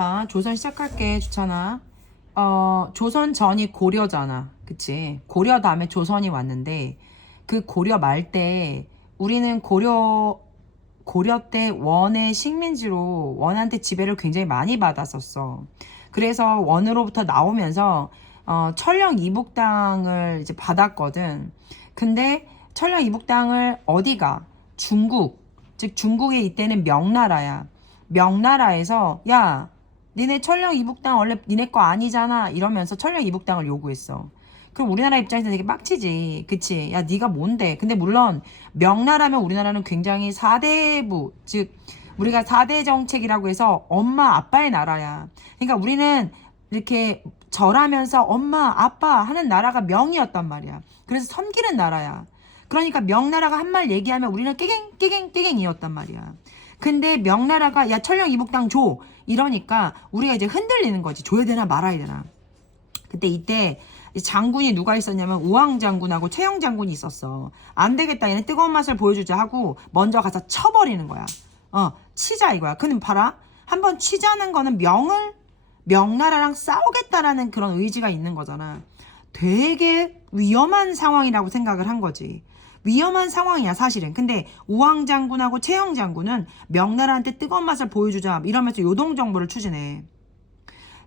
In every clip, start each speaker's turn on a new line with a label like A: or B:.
A: 자, 조선 시작할게, 주찬아. 어, 조선 전이 고려잖아. 그치? 고려 다음에 조선이 왔는데, 그 고려 말 때, 우리는 고려, 고려 때 원의 식민지로 원한테 지배를 굉장히 많이 받았었어. 그래서 원으로부터 나오면서, 어, 천령 이북당을 이제 받았거든. 근데 천령 이북당을 어디가? 중국. 즉, 중국의 이때는 명나라야. 명나라에서, 야, 니네 천령 이북당 원래 니네 거 아니잖아 이러면서 천령 이북당을 요구했어. 그럼 우리나라 입장에서 되게 빡치지. 그치? 야, 네가 뭔데? 근데 물론 명나라면 우리나라는 굉장히 사대부, 즉 우리가 사대 정책이라고 해서 엄마 아빠의 나라야. 그러니까 우리는 이렇게 절하면서 엄마 아빠 하는 나라가 명이었단 말이야. 그래서 섬기는 나라야. 그러니까 명나라가 한 말 얘기하면 우리는 깨갱 깨갱 깨갱이었단 말이야. 근데 명나라가 야 천령 이북당 줘 이러니까 우리가 이제 흔들리는 거지. 줘야 되나 말아야 되나. 그때 이때 장군이 누가 있었냐면 우왕 장군하고 최영 장군이 있었어. 안 되겠다. 얘네 뜨거운 맛을 보여주자 하고 먼저 가서 쳐버리는 거야. 어 치자 이거야. 근데 봐라. 한번 치자는 거는 명을 명나라랑 싸우겠다라는 그런 의지가 있는 거잖아. 되게 위험한 상황이라고 생각을 한 거지 위험한 상황이야 사실은. 근데 우왕 장군하고 최영 장군은 명나라한테 뜨거운 맛을 보여주자 이러면서 요동 정부를 추진해.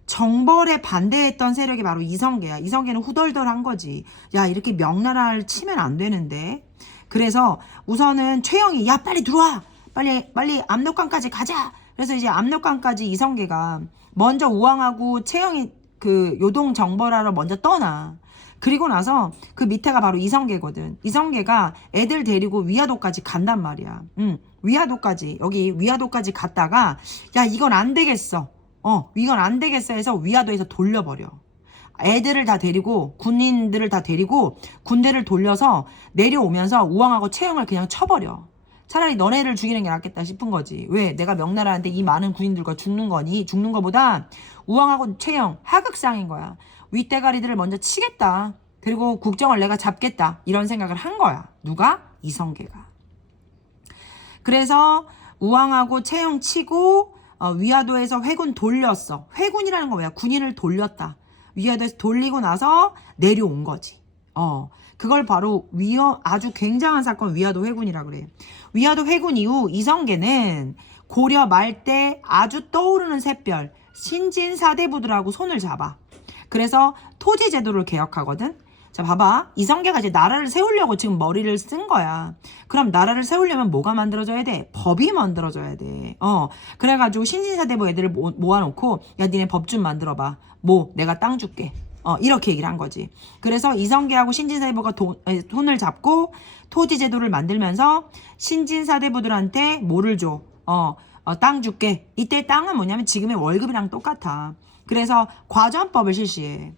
A: 정벌에 반대했던 세력이 바로 이성계야. 이성계는 후덜덜한 거지. 야 이렇게 명나라를 치면 안 되는데. 그래서 우선은 최영이 야 빨리 들어와! 빨리 빨리 압록강까지 가자! 그래서 이제 압록강까지 이성계가 먼저 우왕하고 최영이 그 요동 정벌하러 먼저 떠나 그리고 나서 그 밑에가 바로 이성계거든. 이성계가 애들 데리고 위화도까지 간단 말이야. 응, 위화도까지 여기 위화도까지 갔다가 야 이건 안 되겠어. 어, 이건 안 되겠어 해서 위화도에서 돌려버려. 애들을 다 데리고 군인들을 다 데리고 군대를 돌려서 내려오면서 우왕하고 채영을 그냥 쳐버려. 차라리 너네를 죽이는 게 낫겠다 싶은 거지. 왜? 내가 명나라한테 이 많은 군인들과 죽는 거니? 죽는 거보다 우왕하고 채영 하극상인 거야. 윗대가리들을 먼저 치겠다. 그리고 국정을 내가 잡겠다. 이런 생각을 한 거야. 누가? 이성계가. 그래서 우왕하고 채영 치고 어, 위화도에서 회군 돌렸어. 회군이라는 거 뭐야? 군인을 돌렸다. 위화도에서 돌리고 나서 내려온 거지. 어, 그걸 바로 위험 아주 굉장한 사건 위화도 회군이라 그래. 위화도 회군 이후 이성계는 고려 말때 아주 떠오르는 샛별 신진 사대부들하고 손을 잡아. 그래서 토지 제도를 개혁하거든. 자, 봐봐. 이성계가 이제 나라를 세우려고 지금 머리를 쓴 거야. 그럼 나라를 세우려면 뭐가 만들어져야 돼? 법이 만들어져야 돼. 어. 그래가지고 신진사대부 애들을 모, 모아놓고, 야, 니네 법 좀 만들어봐. 뭐, 내가 땅 줄게. 어, 이렇게 얘기를 한 거지. 그래서 이성계하고 신진사대부가 돈, 에, 손을 잡고 토지 제도를 만들면서 신진사대부들한테 뭐를 줘? 어, 어, 땅 줄게. 이때 땅은 뭐냐면 지금의 월급이랑 똑같아. 그래서 과전법을 실시해.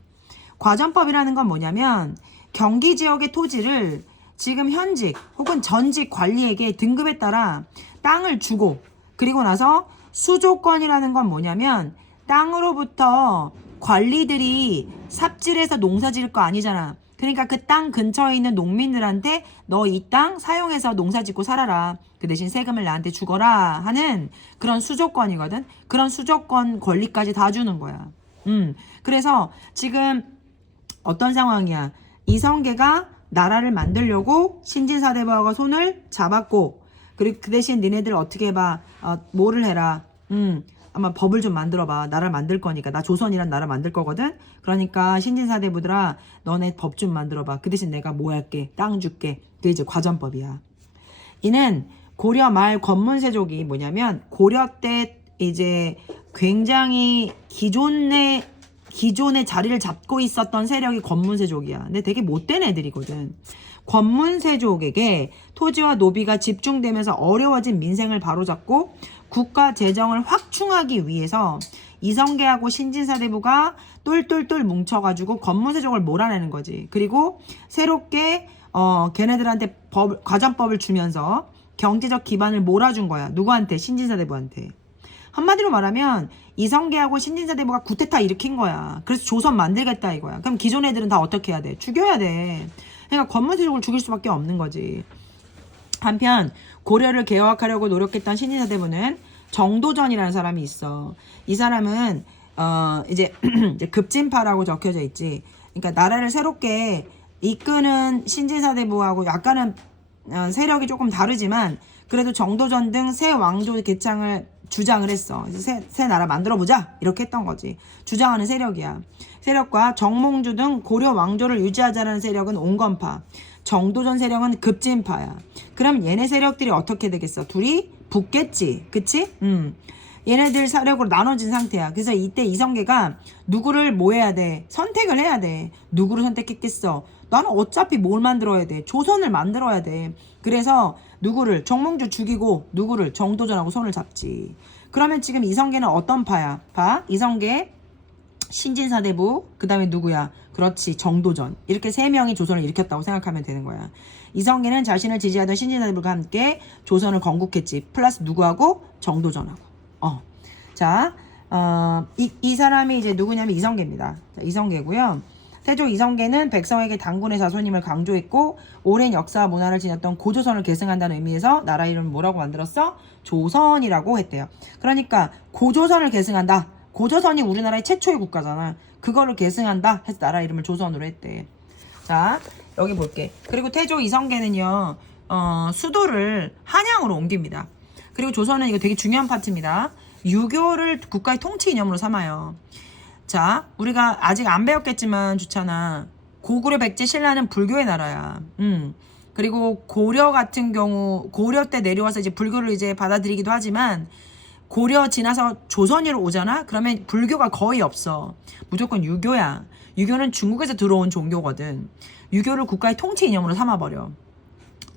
A: 과전법이라는 건 뭐냐면 경기 지역의 토지를 지금 현직 혹은 전직 관리에게 등급에 따라 땅을 주고 그리고 나서 수조권이라는 건 뭐냐면 땅으로부터 관리들이 삽질해서 농사 지을 거 아니잖아. 그러니까 그 땅 근처에 있는 농민들한테 너 이 땅 사용해서 농사 짓고 살아라. 그 대신 세금을 나한테 주거라 하는 그런 수조권이거든. 그런 수조권 권리까지 다 주는 거야. 음. 그래서 지금 어떤 상황이야? 이성계가 나라를 만들려고 신진사대부하고 손을 잡았고 그리고 그 대신 니네들 어떻게 해봐. 어, 뭐를 해라. 음 아마 법을 좀 만들어봐. 나라 만들 거니까. 나 조선이란 나라 만들 거거든? 그러니까 신진사대부들아 너네 법 좀 만들어봐. 그 대신 내가 뭐 할게? 땅 줄게. 그게 이제 과전법이야. 이는 고려 말 권문세족이 뭐냐면 고려 때 이제 굉장히 기존의 기존의 자리를 잡고 있었던 세력이 권문세족이야. 근데 되게 못된 애들이거든. 권문세족에게 토지와 노비가 집중되면서 어려워진 민생을 바로잡고 국가 재정을 확충하기 위해서 이성계하고 신진사대부가 똘똘똘 뭉쳐가지고 권문세족을 몰아내는 거지. 그리고 새롭게 어 걔네들한테 법 과전법을 주면서 경제적 기반을 몰아준 거야. 누구한테? 신진사대부한테. 한마디로 말하면 이성계하고 신진사대부가 구테타 일으킨 거야. 그래서 조선 만들겠다 이거야. 그럼 기존 애들은 다 어떻게 해야 돼? 죽여야 돼. 그러니까 권문세족을 죽일 수밖에 없는 거지. 한편 고려를 개혁하려고 노력했던 신진사대부는 정도전이라는 사람이 있어. 이 사람은 어 이제, 이제 급진파라고 적혀져 있지. 그러니까 나라를 새롭게 이끄는 신진사대부하고 약간은 어, 세력이 조금 다르지만 그래도 정도전 등 새 왕조 개창을 주장을 했어. 그래서 새, 새 나라 만들어 보자 이렇게 했던 거지. 주장하는 세력이야. 세력과 정몽주 등 고려 왕조를 유지하자는 세력은 온건파, 정도전 세력은 급진파야. 그럼 얘네 세력들이 어떻게 되겠어? 둘이 붙겠지, 그치? 음. 얘네들 세력으로 나눠진 상태야. 그래서 이때 이성계가 누구를 뭐 해야 돼? 선택을 해야 돼. 누구를 선택했겠어? 나는 어차피 뭘 만들어야 돼? 조선을 만들어야 돼. 그래서 누구를 정몽주 죽이고 누구를 정도전하고 손을 잡지. 그러면 지금 이성계는 어떤 파야? 봐. 이성계, 신진사대부, 그 다음에 누구야? 그렇지, 정도전. 이렇게 세 명이 조선을 일으켰다고 생각하면 되는 거야. 이성계는 자신을 지지하던 신진사대부가 함께 조선을 건국했지. 플러스 누구하고? 정도전하고. 어. 자, 어, 이, 이 사람이 이제 누구냐면 이성계입니다. 자, 이성계고요. 태조 이성계는 백성에게 당군의 자손임을 강조했고 오랜 역사와 문화를 지녔던 고조선을 계승한다는 의미에서 나라 이름을 뭐라고 만들었어? 조선이라고 했대요. 그러니까 고조선을 계승한다. 고조선이 우리나라의 최초의 국가잖아. 그거를 계승한다 해서 나라 이름을 조선으로 했대. 자 여기 볼게. 그리고 태조 이성계는요 어, 수도를 한양으로 옮깁니다. 그리고 조선은 이거 되게 중요한 파트입니다. 유교를 국가의 통치 이념으로 삼아요. 자, 우리가 아직 안 배웠겠지만 좋잖아. 고구려 백제 신라는 불교의 나라야. 음. 그리고 고려 같은 경우 고려 때 내려와서 이제 불교를 이제 받아들이기도 하지만 고려 지나서 조선으로 오잖아. 그러면 불교가 거의 없어. 무조건 유교야. 유교는 중국에서 들어온 종교거든. 유교를 국가의 통치 이념으로 삼아버려.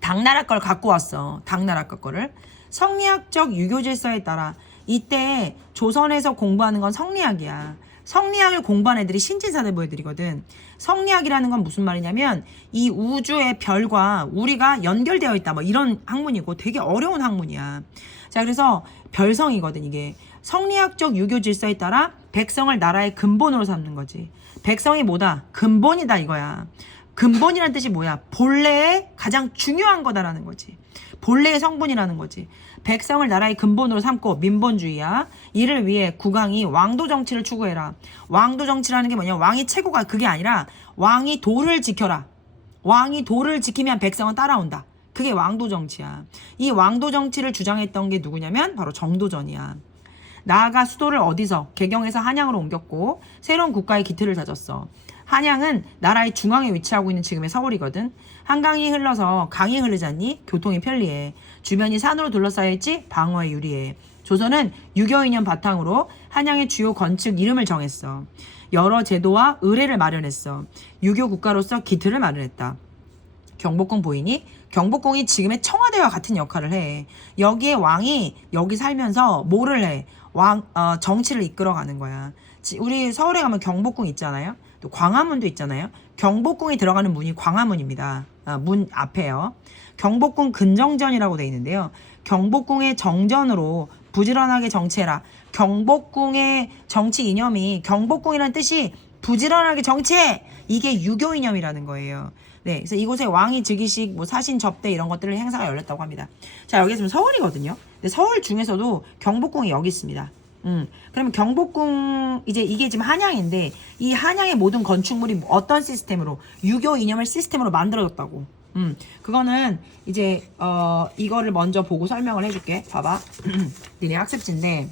A: 당나라 걸 갖고 왔어. 당나라 거 거를. 성리학적 유교 질서에 따라 이때 조선에서 공부하는 건 성리학이야. 성리학을 공부한 애들이 신진사대부 애들이거든. 성리학이라는 건 무슨 말이냐면 이 우주의 별과 우리가 연결되어 있다 뭐 이런 학문이고 되게 어려운 학문이야. 자 그래서 별성이거든 이게. 성리학적 유교 질서에 따라 백성을 나라의 근본으로 삼는 거지. 백성이 뭐다? 근본이다 이거야. 근본이라는 뜻이 뭐야? 본래의 가장 중요한 거다라는 거지. 본래의 성분이라는 거지. 백성을 나라의 근본으로 삼고 민본주의야. 이를 위해 국왕이 왕도 정치를 추구해라. 왕도 정치라는 게 뭐냐? 왕이 최고가 그게 아니라 왕이 도를 지켜라. 왕이 도를 지키면 백성은 따라온다. 그게 왕도 정치야. 이 왕도 정치를 주장했던 게 누구냐면 바로 정도전이야. 나아가 수도를 어디서 개경에서 한양으로 옮겼고 새로운 국가의 기틀을 다졌어. 한양은 나라의 중앙에 위치하고 있는 지금의 서울이거든. 한강이 흘러서 강이 흐르잖니 교통이 편리해. 주변이 산으로 둘러싸여 있지 방어에 유리해. 조선은 유교 이념 바탕으로 한양의 주요 건축 이름을 정했어. 여러 제도와 의례를 마련했어. 유교 국가로서 기틀을 마련했다. 경복궁 보이니? 경복궁이 지금의 청와대와 같은 역할을 해. 여기에 왕이 여기 살면서 뭐를 해? 왕 어, 정치를 이끌어가는 거야. 지- 우리 서울에 가면 경복궁 있잖아요. 또 광화문도 있잖아요. 경복궁에 들어가는 문이 광화문입니다. 아, 문 앞에요. 경복궁 근정전이라고 돼 있는데요. 경복궁의 정전으로 부지런하게 정치해라. 경복궁의 정치 이념이 경복궁이라는 뜻이 부지런하게 정치해. 이게 유교 이념이라는 거예요. 네, 그래서 이곳에 왕이 즉위식, 뭐 사신 접대 이런 것들을 행사가 열렸다고 합니다. 자, 여기 지금 서울이거든요. 근데 서울 중에서도 경복궁이 여기 있습니다. 음, 그러면 경복궁 이제 이게 지금 한양인데 이 한양의 모든 건축물이 어떤 시스템으로 유교 이념을 시스템으로 만들어졌다고. 음, 그거는 이제 어 이거를 먼저 보고 설명을 해줄게. 봐봐. 니네 학습지인데.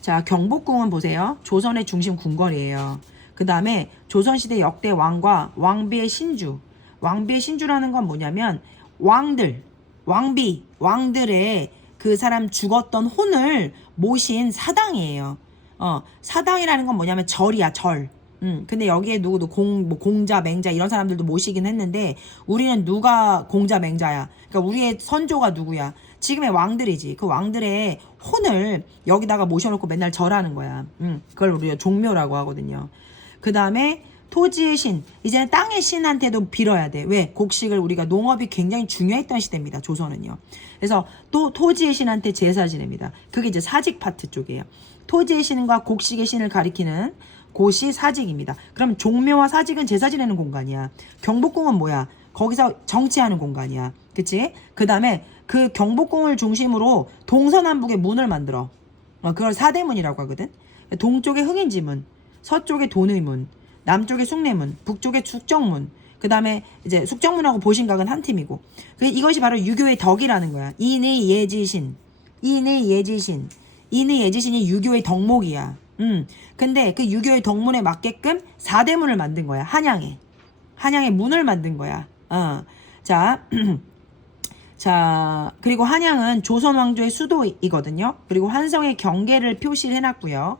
A: 자, 경복궁은 보세요. 조선의 중심 궁궐이에요. 그 다음에 조선시대 역대 왕과 왕비의 신주. 왕비의 신주라는 건 뭐냐면 왕들, 왕비, 왕들의 그 사람 죽었던 혼을 모신 사당이에요. 어, 사당이라는 건 뭐냐면 절이야, 절. 음, 근데 여기에 누구도 공, 뭐 공자, 맹자 이런 사람들도 모시긴 했는데 우리는 누가 공자, 맹자야? 그러니까 우리의 선조가 누구야? 지금의 왕들이지. 그 왕들의 혼을 여기다가 모셔놓고 맨날 절하는 거야. 음, 그걸 우리가 종묘라고 하거든요. 그 다음에 토지의 신, 이제는 땅의 신한테도 빌어야 돼. 왜? 곡식을 우리가 농업이 굉장히 중요했던 시대입니다. 조선은요. 그래서 또 토지의 신한테 제사 지냅니다. 그게 이제 사직 파트 쪽이에요. 토지의 신과 곡식의 신을 가리키는 곳이 사직입니다. 그럼 종묘와 사직은 제사 지내는 공간이야. 경복궁은 뭐야? 거기서 정치하는 공간이야. 그치? 그 다음에 그 경복궁을 중심으로 동서남북의 문을 만들어. 어, 그걸 사대문이라고 하거든. 동쪽에 흥인지문, 서쪽에 돈의문, 남쪽에 숭례문, 북쪽에 숙정문. 그 다음에 이제 숙정문하고 보신각은 한 팀이고. 그 이것이 바로 유교의 덕이라는 거야. 인의 예지신, 인의 예지신, 인의 예지신이 유교의 덕목이야. 음. 근데 그 유교의 덕문에 맞게끔 사대문을 만든 거야. 한양에. 한양의 문을 만든 거야. 어. 자, 자, 그리고 한양은 조선 왕조의 수도이거든요. 그리고 한성의 경계를 표시를 해놨고요.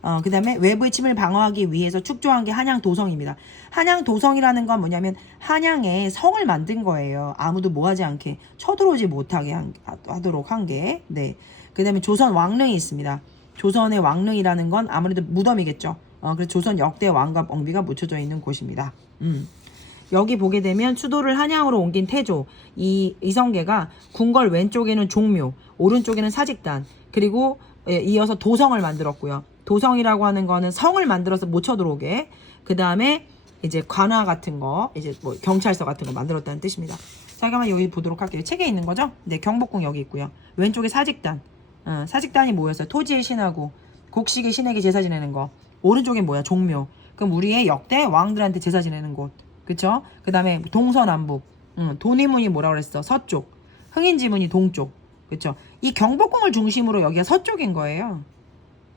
A: 어, 그 다음에 외부의 침을 방어하기 위해서 축조한 게 한양 도성입니다. 한양 도성이라는 건 뭐냐면 한양에 성을 만든 거예요. 아무도 뭐 하지 않게 쳐들어오지 못하게 한, 하도록 한 게. 네. 그 다음에 조선 왕릉이 있습니다. 조선의 왕릉이라는 건 아무래도 무덤이겠죠. 어, 그래서 조선 역대 왕과 엉비가 묻혀져 있는 곳입니다. 음. 여기 보게 되면 수도를 한양으로 옮긴 태조 이 이성계가 궁궐 왼쪽에는 종묘 오른쪽에는 사직단 그리고 예, 이어서 도성을 만들었고요 도성이라고 하는 거는 성을 만들어서 못 쳐들어오게 그 다음에 이제 관화 같은 거 이제 뭐 경찰서 같은 거 만들었다는 뜻입니다 잠깐만 여기 보도록 할게요 책에 있는 거죠 네 경복궁 여기 있고요 왼쪽에 사직단 어, 사직단이 뭐였어요 토지의 신하고 곡식의 신에게 제사 지내는 거 오른쪽에 뭐야 종묘 그럼 우리의 역대 왕들한테 제사 지내는 곳 그쵸? 그 다음에 동서남북. 응, 돈의문이 뭐라 그랬어? 서쪽. 흥인지문이 동쪽. 그쵸? 이 경복궁을 중심으로 여기가 서쪽인 거예요.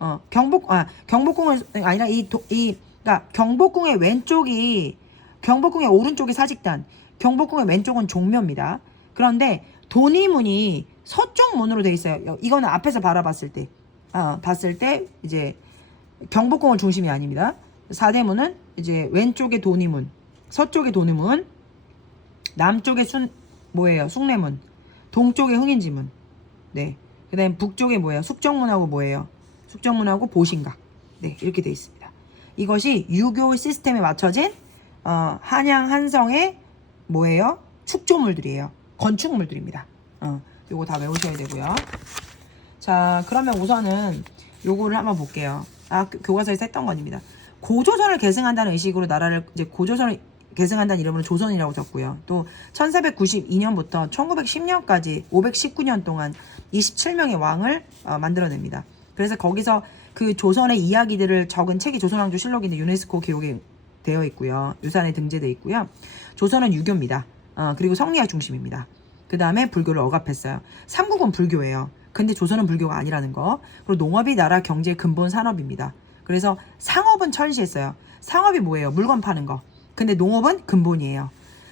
A: 어, 경복, 아, 경복궁을, 아니라 이, 도, 이, 그니까 경복궁의 왼쪽이, 경복궁의 오른쪽이 사직단, 경복궁의 왼쪽은 종묘입니다. 그런데 돈의문이 서쪽 문으로 돼 있어요. 이거는 앞에서 바라봤을 때, 아, 봤을 때, 이제, 경복궁을 중심이 아닙니다. 사대문은 이제 왼쪽에 돈의문, 서쪽에 도누문, 남쪽에 순 뭐예요? 숭례문, 동쪽에 흥인지문. 네. 그 다음 북쪽에 뭐예요? 숙정문하고 뭐예요? 숙정문하고 보신각. 네, 이렇게 돼 있습니다. 이것이 유교 시스템에 맞춰진 어, 한양 한성의 뭐예요? 축조물들이에요. 건축물들입니다. 어, 요거 다 외우셔야 되고요. 자, 그러면 우선은 요거를 한번 볼게요. 아, 그 교과서에서 했던 겁니다. 고조선을 계승한다는 의식으로 나라를 이제 고조선을 계승한다는 이름으로 조선이라고 적고요. 또 1492년부터 1910년까지 519년 동안 27명의 왕을 어, 만들어냅니다. 그래서 거기서 그 조선의 이야기들을 적은 책이 조선왕조 실록인데 유네스코 기록에 되어 있고요. 유산에 등재되어 있고요. 조선은 유교입니다. 어, 그리고 성리학 중심입니다. 그 다음에 불교를 억압했어요. 삼국은 불교예요. 근데 조선은 불교가 아니라는 거. 그리고 농업이 나라 경제의 근본 산업입니다. 그래서 상업은 철시했어요. 상업이 뭐예요? 물건 파는 거. 근데 농업은 근본이에요.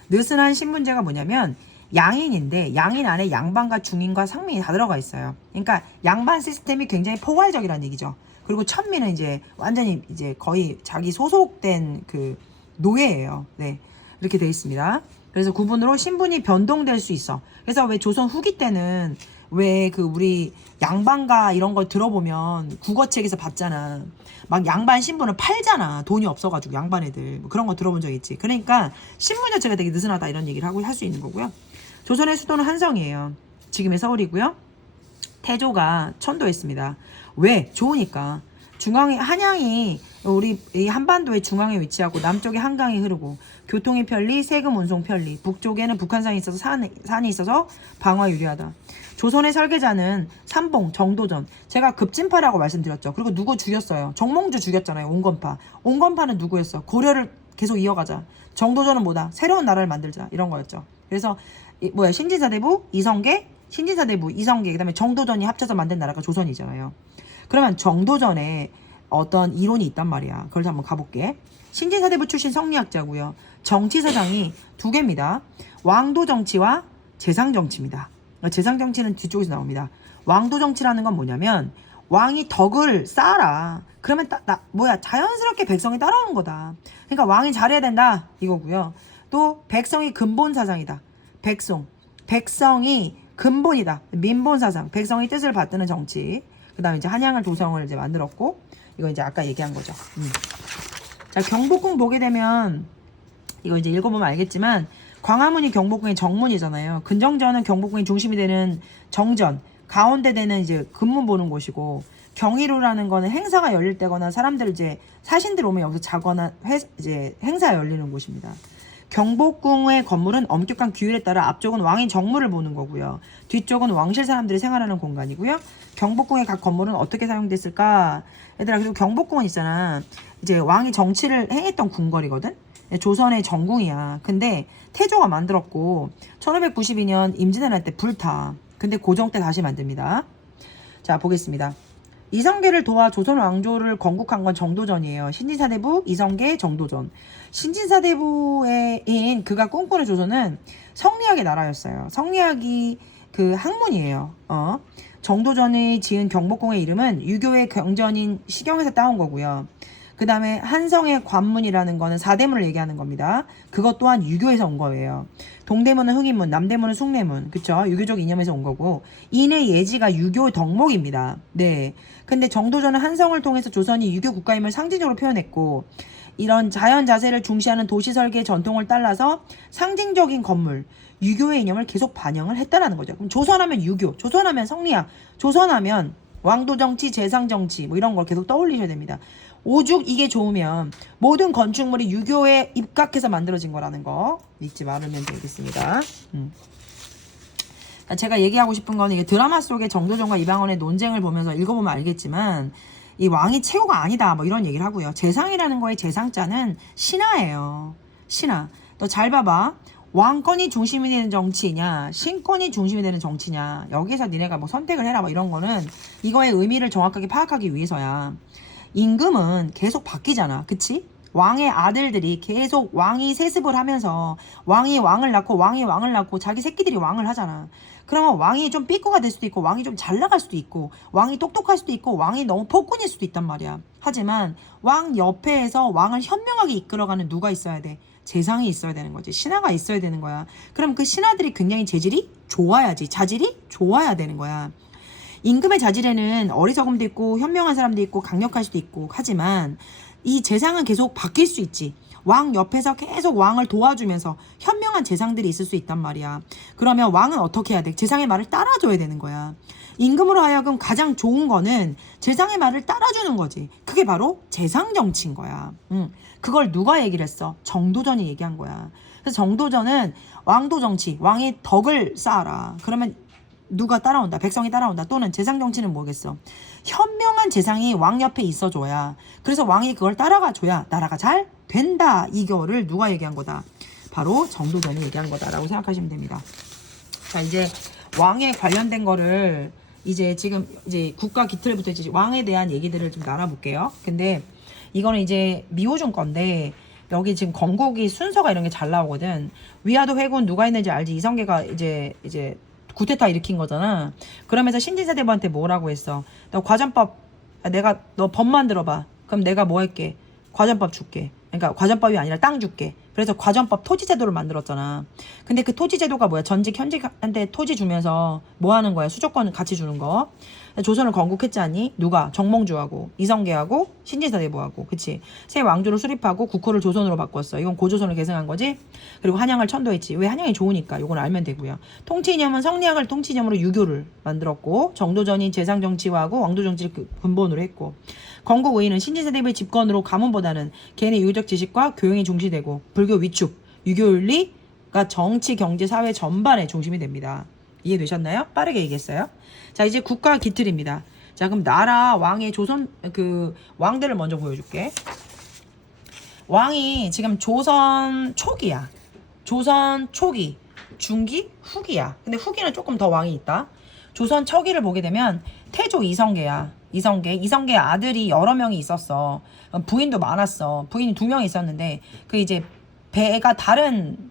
A: 느슨한 신문제가 뭐냐면 양인인데 양인 안에 양반과 중인과 상민이 다 들어가 있어요. 그러니까 양반 시스템이 굉장히 포괄적이라는 얘기죠. 그리고 천민은 이제 완전히 이제 거의 자기 소속된 그 노예예요. 네. 이렇게 되어 있습니다. 그래서 구분으로 신분이 변동될 수 있어. 그래서 왜 조선 후기 때는 왜 그 우리 양반가 이런 걸 들어보면 국어책에서 봤잖아. 막 양반 신분을 팔잖아. 돈이 없어가지고 양반 애들 뭐 그런 거 들어본 적 있지. 그러니까 신분 자체가 되게 느슨하다 이런 얘기를 하고 할 수 있는 거고요. 조선의 수도는 한성이에요. 지금의 서울이고요. 태조가 천도했습니다. 왜? 좋으니까. 중앙에 한양이 우리 이 한반도의 중앙에 위치하고 남쪽에 한강이 흐르고 교통이 편리, 세금 운송 편리. 북쪽에는 북한산이 있어서 산, 산이 있어서 방화 유리하다. 조선의 설계자는 삼봉, 정도전. 제가 급진파라고 말씀드렸죠. 그리고 누구 죽였어요? 정몽주 죽였잖아요. 온건파. 온건파는 누구였어? 고려를 계속 이어가자. 정도전은 뭐다? 새로운 나라를 만들자. 이런 거였죠. 그래서 이, 뭐야 신진사대부, 이성계, 신진사대부, 이성계 그다음에 정도전이 합쳐서 만든 나라가 조선이잖아요. 그러면 정도전에 어떤 이론이 있단 말이야. 그걸 한번 가볼게. 신진사대부 출신 성리학자고요. 정치사상이 두 개입니다. 왕도 정치와 재상 정치입니다. 재상 정치는 뒤쪽에서 나옵니다. 왕도 정치라는 건 뭐냐면 왕이 덕을 쌓아라. 그러면 따, 나, 뭐야 자연스럽게 백성이 따라오는 거다. 그러니까 왕이 잘해야 된다 이거고요. 또 백성이 근본 사상이다. 백성, 백성이 근본이다. 민본 사상, 백성의 뜻을 받드는 정치. 그다음에 이제 한양을 도성을 이제 만들었고 이거 이제 아까 얘기한 거죠. 음. 자 경복궁 보게 되면 이거 이제 읽어보면 알겠지만 광화문이 경복궁의 정문이잖아요. 근정전은 경복궁의 중심이 되는 정전, 가운데 되는 이제 근문 보는 곳이고 경의로라는 거는 행사가 열릴 때거나 사람들 이제 사신들 오면 여기서 자거나 회, 이제 행사 열리는 곳입니다. 경복궁의 건물은 엄격한 규율에 따라 앞쪽은 왕의 정무를 보는 거고요. 뒤쪽은 왕실 사람들이 생활하는 공간이고요. 경복궁의 각 건물은 어떻게 사용됐을까? 얘들아, 그리고 경복궁은 있잖아. 이제 왕이 정치를 행했던 궁궐이거든? 조선의 정궁이야. 근데 태조가 만들었고, 1592년 임진왜란 때 불타. 근데 고종 때 다시 만듭니다. 자, 보겠습니다. 이성계를 도와 조선 왕조를 건국한 건 정도전이에요. 신진사대부, 이성계, 정도전. 신진사대부인 그가 꿈꾸는 조선은 성리학의 나라였어요. 성리학이 그 학문이에요. 어. 정도전이 지은 경복궁의 이름은 유교의 경전인 시경에서 따온 거고요. 그 다음에 한성의 관문이라는 거는 사대문을 얘기하는 겁니다. 그것 또한 유교에서 온 거예요. 동대문은 흥인문, 남대문은 숭례문. 그쵸? 유교적 이념에서 온 거고. 인의 예지가 유교 덕목입니다. 네. 근데 정도전은 한성을 통해서 조선이 유교 국가임을 상징적으로 표현했고, 이런 자연 자세를 중시하는 도시 설계 전통을 따라서 상징적인 건물, 유교의 이념을 계속 반영을 했다라는 거죠. 그럼 조선하면 유교, 조선하면 성리학, 조선하면 왕도 정치, 재상 정치 뭐 이런 걸 계속 떠올리셔야 됩니다. 오죽 이게 좋으면 모든 건축물이 유교에 입각해서 만들어진 거라는 거 잊지 말으면 되겠습니다. 음. 그러니까 제가 얘기하고 싶은 거는 이게 드라마 속의 정도전과 이방원의 논쟁을 보면서 읽어보면 알겠지만 이 왕이 최고가 아니다 뭐 이런 얘기를 하고요. 재상이라는 거의 재상자는 신하예요. 신하. 너 잘 봐봐. 왕권이 중심이 되는 정치냐, 신권이 중심이 되는 정치냐, 여기서 니네가 뭐 선택을 해라, 뭐 이런 거는 이거의 의미를 정확하게 파악하기 위해서야. 임금은 계속 바뀌잖아. 그치? 왕의 아들들이 계속 왕이 세습을 하면서 왕이 왕을 낳고 왕이 왕을 낳고 자기 새끼들이 왕을 하잖아. 그러면 왕이 좀 삐꾸가 될 수도 있고 왕이 좀 잘 나갈 수도 있고 왕이 똑똑할 수도 있고 왕이 너무 폭군일 수도 있단 말이야. 하지만 왕 옆에서 왕을 현명하게 이끌어가는 누가 있어야 돼? 재상이 있어야 되는 거지. 신하가 있어야 되는 거야. 그럼 그 신하들이 굉장히 재질이 좋아야지. 자질이 좋아야 되는 거야. 임금의 자질에는 어리석음도 있고 현명한 사람도 있고 강력할 수도 있고 하지만 이 재상은 계속 바뀔 수 있지. 왕 옆에서 계속 왕을 도와주면서 현명한 재상들이 있을 수 있단 말이야. 그러면 왕은 어떻게 해야 돼? 재상의 말을 따라줘야 되는 거야. 임금으로 하여금 가장 좋은 거는 재상의 말을 따라주는 거지. 그게 바로 재상 정치인 거야. 응. 그걸 누가 얘기를 했어? 정도전이 얘기한 거야. 그래서 정도전은 왕도 정치, 왕의 덕을 쌓아라. 그러면 누가 따라온다. 백성이 따라온다. 또는 재상 정치는 뭐겠어? 현명한 재상이 왕 옆에 있어줘야. 그래서 왕이 그걸 따라가 줘야 나라가 잘 된다. 이거를 누가 얘기한 거다? 바로 정도전이 얘기한 거다라고 생각하시면 됩니다. 자 이제 왕에 관련된 거를 이제 지금 이제 국가 기틀부터 이제 왕에 대한 얘기들을 좀 나눠볼게요. 근데 이거는 이제 미호준 건데 여기 지금 건국이 순서가 이런 게 잘 나오거든. 위화도 회군 누가 했는지 알지? 이성계가 이제 이제 구테타 일으킨 거잖아. 그러면서 신진사대부한테 뭐라고 했어? 너 과전법 아, 내가 너 법 만들어봐. 그럼 내가 뭐 할게? 과전법 줄게. 그러니까 과전법이 아니라 땅 줄게. 그래서 과전법 토지제도를 만들었잖아. 근데 그 토지제도가 뭐야? 전직 현직한테 토지 주면서 뭐 하는 거야? 수조권 같이 주는 거. 조선을 건국했지 않니? 누가? 정몽주하고 이성계하고 신진사대부하고 그치? 새 왕조를 수립하고 국호를 조선으로 바꿨어. 이건 고조선을 계승한 거지. 그리고 한양을 천도했지. 왜 한양이 좋으니까 이건 알면 되고요. 통치 이념은 성리학을 통치 이념으로 유교를 만들었고 정도전이 재상 정치화하고 왕도 정치를 그 근본으로 했고 건국 의인은 신진사대부의 집권으로 가문보다는 개인의 유교적 지식과 교養이 중시되고 불교 위축, 유교 윤리 가 정치, 경제, 사회 전반의 중심이 됩니다. 이해되셨나요? 빠르게 얘기했어요. 자, 이제 국가 기틀입니다. 자, 그럼 나라 왕의 조선 그 왕들을 먼저 보여줄게. 왕이 지금 조선 초기야. 조선 초기, 중기, 후기야. 근데 후기는 조금 더 왕이 있다. 조선 초기를 보게 되면 태조 이성계야. 이성계. 이성계 아들이 여러 명이 있었어. 부인도 많았어. 부인이 두 명 있었는데 그 이제 배가 다른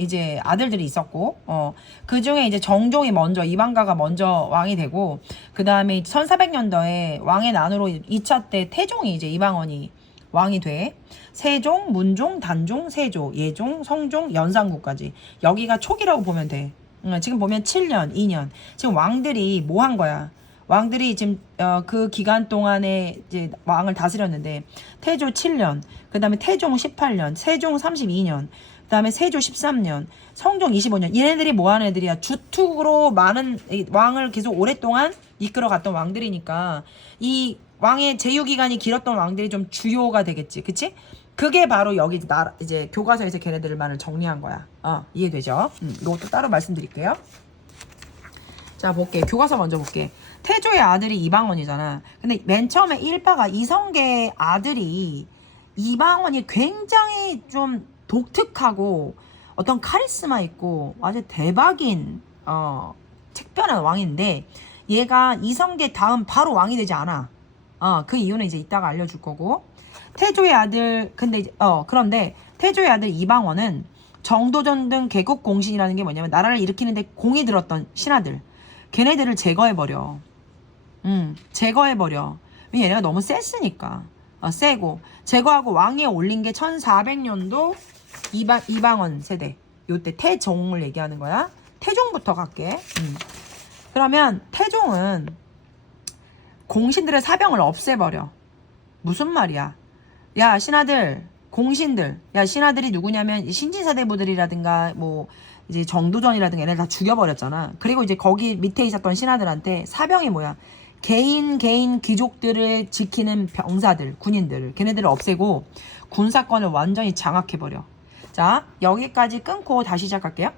A: 이제 아들들이 있었고 어 그 중에 이제 정종이 먼저 이방가가 먼저 왕이 되고 그 다음에 1400년도에 왕의 난으로 2차 때 태종이 이제 이방원이 왕이 돼 세종, 문종, 단종, 세조, 예종, 성종, 연산구까지 여기가 초기라고 보면 돼. 응, 지금 보면 7년, 2년 지금 왕들이 뭐 한 거야? 왕들이 지금 어, 그 기간 동안에 이제 왕을 다스렸는데 태조 7년, 그 다음에 태종 18년, 세종 32년, 그다음에 세조 13년, 성종 25년. 얘네들이 뭐 하는 애들이야? 주특으로 많은 이 왕을 계속 오랫동안 이끌어갔던 왕들이니까 이 왕의 제휴 기간이 길었던 왕들이 좀 주요가 되겠지. 그치? 그게 바로 여기 나 이제 교과서에서 걔네들만을 정리한 거야. 어, 이해되죠? 음, 이것도 따로 말씀드릴게요. 자, 볼게. 교과서 먼저 볼게. 태조의 아들이 이방원이잖아. 근데 맨 처음에 일파가 이성계의 아들이 이방원이 굉장히 좀 독특하고 어떤 카리스마 있고 아주 대박인 어 특별한 왕인데 얘가 이성계 다음 바로 왕이 되지 않아. 어, 그 이유는 이제 이따가 알려줄 거고. 태조의 아들, 근데 어, 그런데 태조의 아들 이방원은 정도전 등 개국 공신이라는 게 뭐냐면 나라를 일으키는데 공이 들었던 신하들. 걔네들을 제거해버려. 음, 제거해버려. 얘네가 너무 셌으니까. 어, 세고. 제거하고 왕위에 올린 게 1400년도 이방, 이방원 세대. 요때 태종을 얘기하는 거야. 태종부터 갈게. 음. 그러면 태종은 공신들의 사병을 없애버려. 무슨 말이야? 야, 신하들, 공신들. 야, 신하들이 누구냐면 이 신진사대부들이라든가 뭐 이제 정도전이라든가 얘네를 다 죽여버렸잖아. 그리고 이제 거기 밑에 있었던 신하들한테 사병이 뭐야? 개인 개인 귀족들을 지키는 병사들, 군인들을 걔네들을 없애고 군사권을 완전히 장악해버려. 자, 여기까지 끊고 다시 시작할게요.